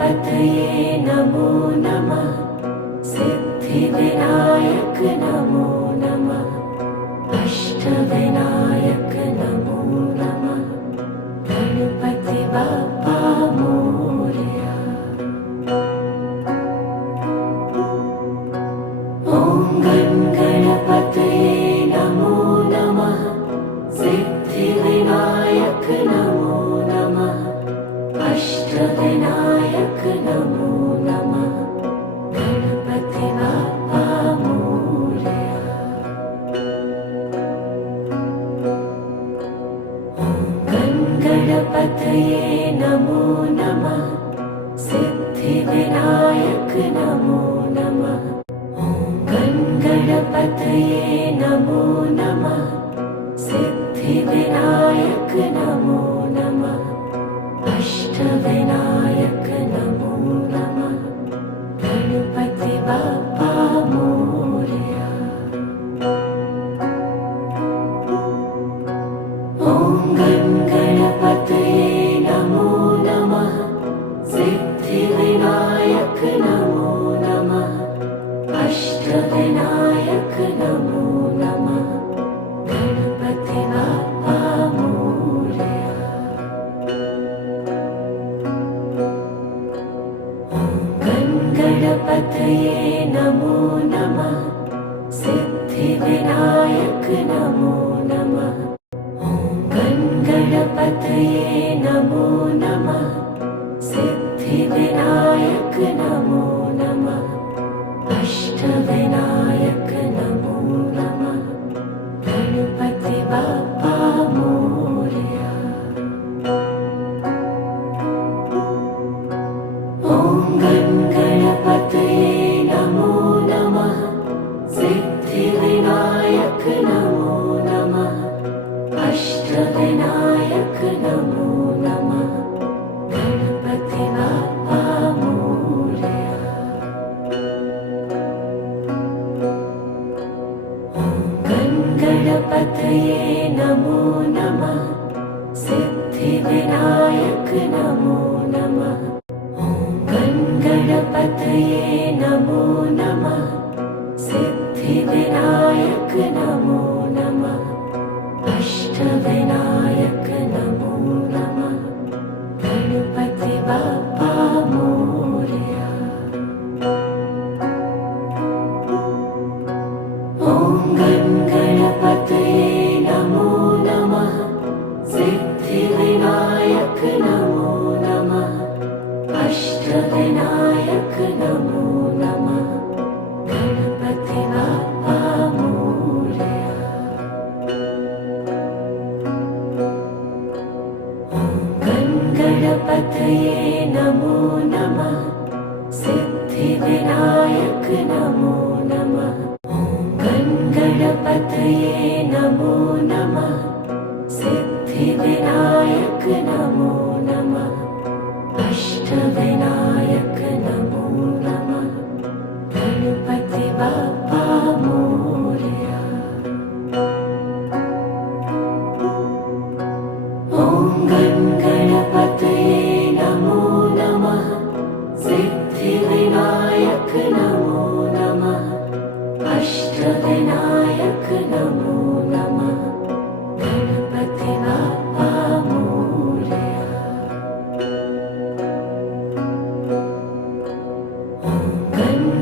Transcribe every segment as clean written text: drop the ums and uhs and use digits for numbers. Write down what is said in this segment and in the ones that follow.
गणपतये नमो नमः। सिद्धिविनायक नमो नमः। अष्टविनायक नमो नमः। गणपति बाप्पा मोरया। ॐ गणपतये नमो नमः। सिद्धिविनायक नमो नमः। अष्टविनायक नमो नमः। गणपति बाप्पा मोरया। ॐ गणपतये नमो नमः। सिद्धिविनायक नमो नमः। ॐ गणपतये नमो नमः। सिद्धिविनायक नमो नमः। अष्टविनायक नमो नमः। गणपति बाप्पा मोरया। ॐ गणपतये नमो नमः। सिद्धिविनायक नमो नमः। अष्टविनायक नमो नमः। गणपति बाप्पा मोरया। गणपतये नमो नमः। सिद्धिविनायक नमो नमः। गणपतये नमो नमः। सिद्धिविनायक नमो नमः। अष्टविनायक नमो नमः। गणपति बाप्पा मोरया। ॐ गणपतये नमो नमः। सिद्धिविनायक नमो नमः। अष्टविनायक नमो नमः। गणपति बाप्पा मोरया। गणपतये नमो नमः। सिद्धिविनायक नमो नमः। गणपतये नमो नमः। सिद्धिविनायक नमो नमः। अष्टविनायक नमो नमः। गणपति बाप्पा मोरया। ॐ गणपतये नमो नमः। सिद्धिविनायक नमो नमः। अष्टविनायक नमो नमः। गणपति बाप्पा मोरया। गणपतये नमो नमः। सिद्धिविनायक नमो नमः। गणपतये नमो नमः। सिद्धिविनायक नमो नमः। अष्टविनायक नमो नमः। गणपति बाप्पा मोरया। ॐ गणपतये नमो नमः। सिद्धिविनायक नमो नमः। अष्टविनायक नमो नमः। गणपति बाप्पा मोरया।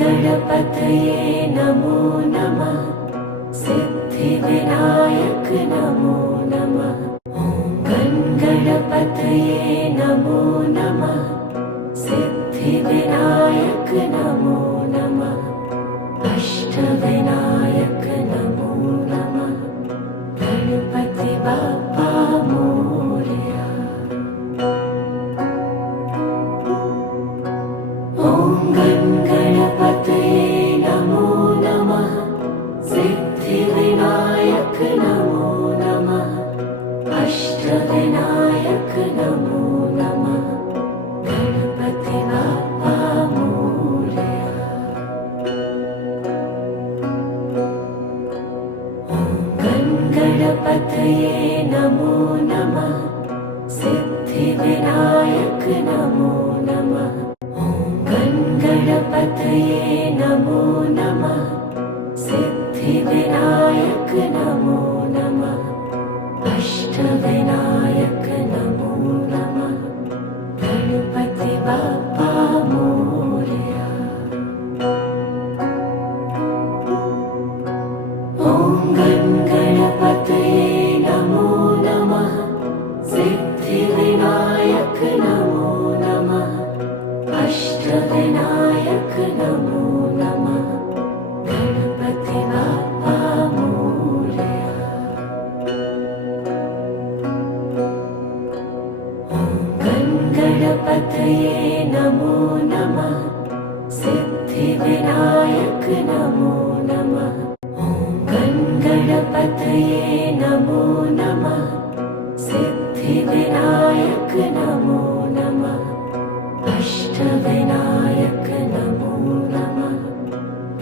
गणपतये नमो नमः। सिद्धिविनायक नमो नमः। गणपतये नमो नमः। सिद्धिविनायक नमो नमः। अष्टविनायक नमो नमः। गणपति बाप्पा मोरया। ॐ गणपतये नमो नमः। सिद्धिविनायक नमो नमः। अष्टविनायक नमो नमः। गणपति बाप्पा मोरया। गणपतये नमो नमः। सिद्धिविनायक नमो नमः। गणपतये नमो नमः सिद्धिविनायक नमो नमः अष्टविनायक नमो नमः गणपति बाप्पा मोरया। ॐ गणपतये नमो नमः सिद्धिविनायक नमो नमः अष्टविनायक नमो नमः गणपति बाप्पा मोरया। ॐ गणपतये नमो नमः सिद्धिविनायक नमो नमः। ॐ गणपतये नमो नमः सिद्धिविनायक नमो नमः अष्टविनायक नमो नमः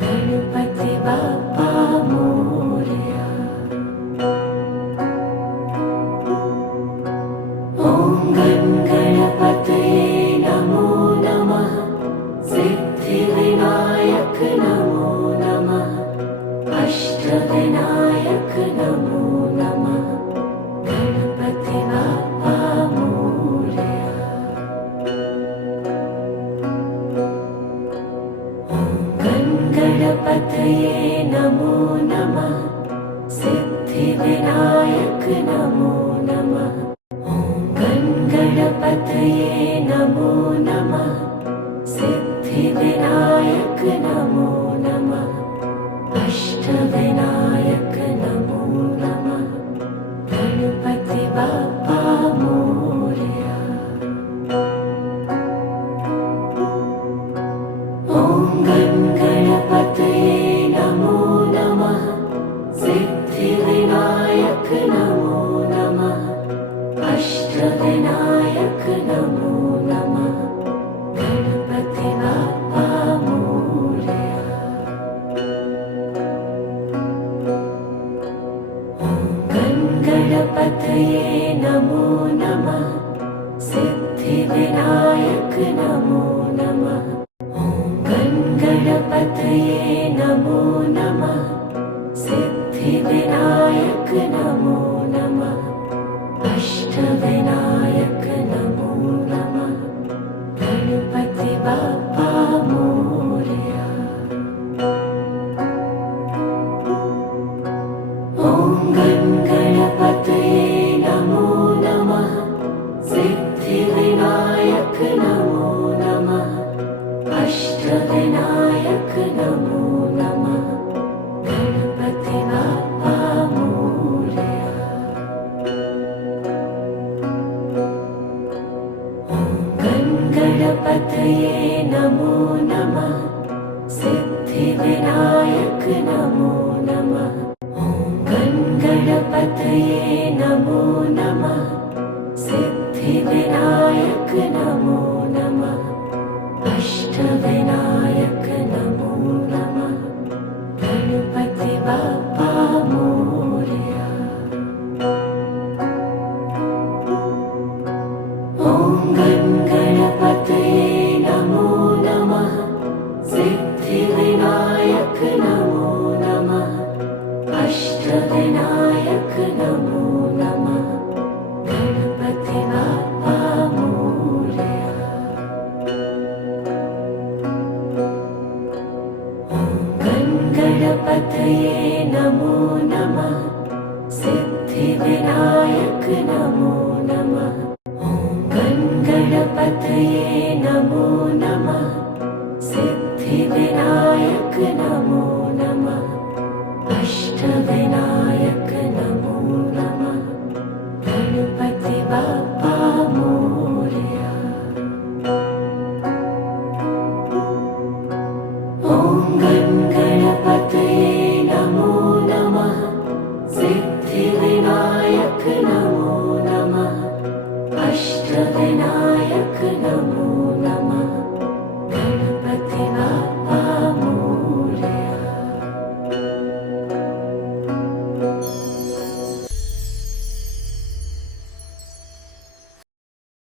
गणपति बाप्पा मोरया। ॐ गणपतये नमो नमः सिद्धिविनायक नमो नमः अष्टविनायक नमो नमः गणपति बाप्पा मोरया। ॐ गणपतये नमो नमः सिद्धिविनायक नमो नमः। ॐ गणपतये नमो नमः सिद्धिविनायक नमो नमः अष्टविनायक नमो नमः गणपति बाप्पा मोरया। ॐ गणपतये नमो नमः सिद्धिविनायक नमो नमः अष्टविनायक नमो नमः गणपति बाप्पा मोरया। ॐ गणपतये नमो नमः सिद्धिविनायक नमो नमः। ॐ गणपतये नमो नमः सिद्धिविनायक नमो नमः अष्टविनायक नमो नमः गणपति बाप्पा मोरया। ॐ गणपतये नमो नमः सिद्धिविनायक नमो नमः अष्टविनायक नमो नमः गणपति बाप्पा मोरया। ॐ गणपतये नमो नमः सिद्धिविनायक नमो नमः। ॐ गणपतये नमो नमः सिद्धिविनायक नमो नमः अष्टविनायक नमो नमः गणपति बाप्पा मोरया। ॐ गणपतये नमो नमः सिद्धिविनायक नमो नमः अष्टविनायक